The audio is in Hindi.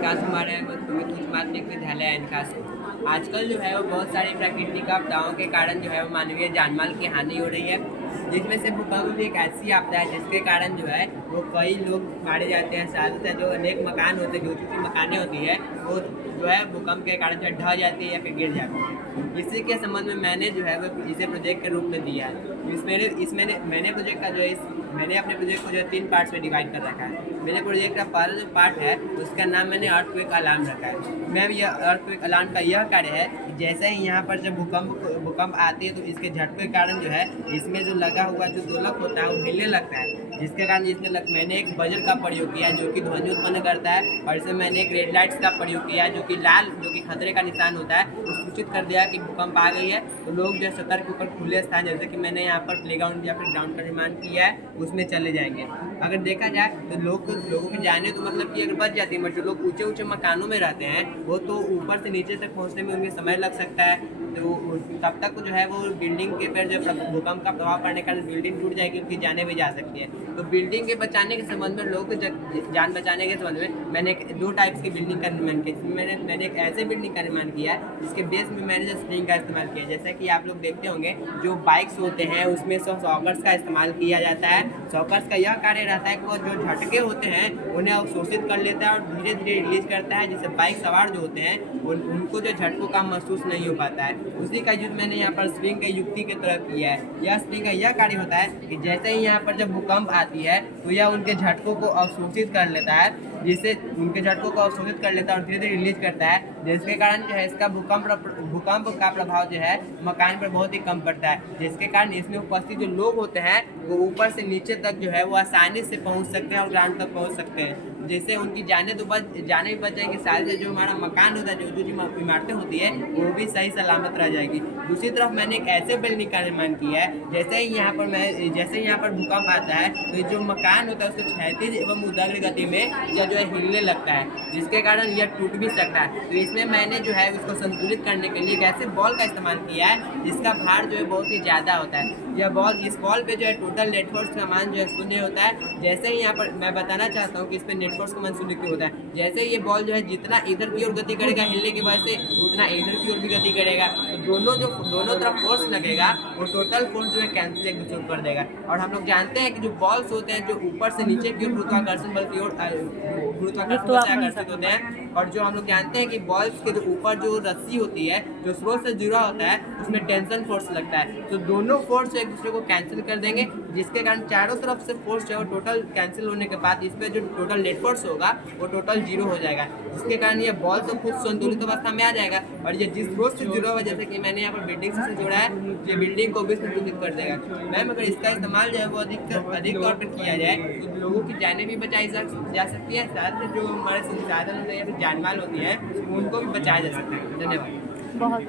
विकास कुमार है। मैं तुम्हें कुछ माध्यमिक विद्यालय एनका से। आजकल जो है वो बहुत सारी प्राकृतिक आपदाओं के कारण जो है वो मानवीय जानमाल की हानि हो रही है, जिसमें से भूकंप भी एक ऐसी आपदा है जिसके कारण जो है वो कई लोग मारे जाते हैं। साथ ही जो अनेक मकान होते हैं, जो छोटी मकानें होती है वो जो है भूकंप के कारण जो है ढह जाती है या फिर गिर जाती है। इसी के संबंध में मैंने जो है वो इसे प्रोजेक्ट के रूप में दिया है। मैंने प्रोजेक्ट का जो है मैंने अपने प्रोजेक्ट को जो है 3 पार्ट्स में डिवाइड कर रखा है। मेरे प्रोजेक्ट का पहला जो पार्ट है उसका नाम मैंने अर्थक्वेक अलार्म रखा है। मैम यह अर्थक्वेक अलार्म का यह कार्य है कि जैसे ही यहाँ पर जब भूकंप आती है तो इसके झटके के कारण जो है इसमें जो लगा हुआ जो दोलक होता है वो हिलने लगता है, जिसके कारण मैंने एक बजर का प्रयोग किया जो कि ध्वनि उत्पन्न करता है। और इसमें मैंने एक रेड लाइट्स का प्रयोग किया जो कि लाल, जो कि खतरे का निशान होता है, वो सूचित कर दिया कि भूकंप आ गई है। तो लोग जो है सतर्क होकर खुले स्थान, जैसे कि मैंने यहाँ पर प्लेग्राउंड या फिर ग्राउंड का निर्माण किया है, उसमें चले जाएंगे। अगर देखा जाए तो लोगों की जाने तो मतलब कि अगर बच जाती है, बट जो लोग ऊंचे ऊंचे मकानों में रहते हैं वो तो ऊपर से नीचे तक पहुँचने में उन्हें समय लग सकता है। तो तब तक जो है वो बिल्डिंग के पर जो भूकंप का प्रभाव पड़ने के कारण बिल्डिंग टूट जाएगी, उनकी जाने भी जा सकती है। तो बिल्डिंग के बचाने के संबंध में, लोगों की जान बचाने के संबंध में मैंने 2 टाइप्स की बिल्डिंग का निर्माण किया। मैंने एक ऐसे बिल्डिंग का निर्माण किया है जिसके बेस में मैंने जो स्प्रिंग का इस्तेमाल किया, जैसा कि आप लोग देखते होंगे जो बाइक्स होते हैं उसमें सॉकर्स का इस्तेमाल किया जाता है। सॉकर्स का यह कार्य रहता है कि वो जो झटके होते हैं उन्हें अवशोषित कर लेता है और धीरे धीरे रिलीज करता है, जिससे बाइक सवार जो होते हैं उनको जो झटकों का महसूस नहीं हो पाता है। उसी का यूज मैंने यहाँ पर स्प्रिंग के युक्ति की तरफ किया है। यह स्प्रिंग का यह कार्य होता है कि जैसे ही यहाँ पर जब भूकंप आती है तो यह उनके झटकों को अवशोषित कर लेता है, जिससे उनके झटकों को अवशोषित कर लेता है और धीरे धीरे रिलीज करता है, जिसके कारण जो है इसका भूकंप का प्रभाव जो है मकान पर बहुत ही कम पड़ता है, जिसके कारण इसमें उपस्थित जो लोग होते हैं वो ऊपर से नीचे तक जो है वो आसानी से पहुंच सकते हैं और ग्राउंड तक पहुंच सकते हैं, जिससे उनकी जाने भी बच जाएंगी। साथ ही जो हमारा मकान होता है, जो इमारतें होती है वो भी सही सलामत रह जाएगी। दूसरी तरफ मैंने एक ऐसे बिल्डिंग का निर्माण किया है, जैसे ही यहाँ पर भूकंप आता है तो जो मकान होता है उसको क्षैतिज एवं ऊर्ध्वाधर गति में या जो है हिलने लगता है, जिसके कारण यह टूट भी सकता है। तो इसमें मैंने जो है उसको संतुलित करने के लिए एक ऐसे बॉल का इस्तेमाल किया है जिसका भार जो है बहुत ही ज़्यादा होता है। इस बॉल पे जो है टोटल नेट फोर्स का मान जो है 0 होता है। जैसे ही यहाँ पर मैं बताना चाहता हूँ कि इस पर नेट फोर्स का मान 0 क्यों होता है। जैसे ये बॉल जो है जितना इधर की ओर गति करेगा हिलने की वजह से, उतना इधर की ओर भी गति करेगा। तो दोनों तरफ फोर्स लगेगा, वो टोटल फोर्स जो है कैंसिल एक दूसरे को कर देगा। और हम लोग जानते हैं कि जो बॉल्स होते हैं जो ऊपर से नीचे की ओर गुरुत्वाकर्षण बल की ओर आकर्षित होते हैं, और जो हम लोग जानते हैं कि बॉल्स के जो ऊपर जो रस्सी होती है जो स्रोत से जुड़ा होता है उसमें टेंशन फोर्स लगता है। तो दोनों फोर्स एक दूसरे को कैंसिल कर देंगे, जिसके कारण चारों तरफ से फोर्स जो है टोटल कैंसिल होने के बाद इस पर जो टोटल नेट फोर्स होगा वो टोटल 0 हो जाएगा, जिसके कारण ये बॉल तो खुद संतुलित अवस्था में आ जाएगा। और ये जिस स्रोत से जुड़ा हुआ, जैसे कि मैंने यहाँ पर बिल्डिंग से जोड़ा है, ये बिल्डिंग को भी संतुलित कर देगा। मैम अगर इसका इस्तेमाल जो है वो अधिक तौर पर किया जाए तो लोगों की जानें भी बचाई जा सकती है, साथ में जो हमारे संसाधन होते हैं या फिर जानमाल होती है उनको भी बचाया जा सकता है। धन्यवाद। बहुत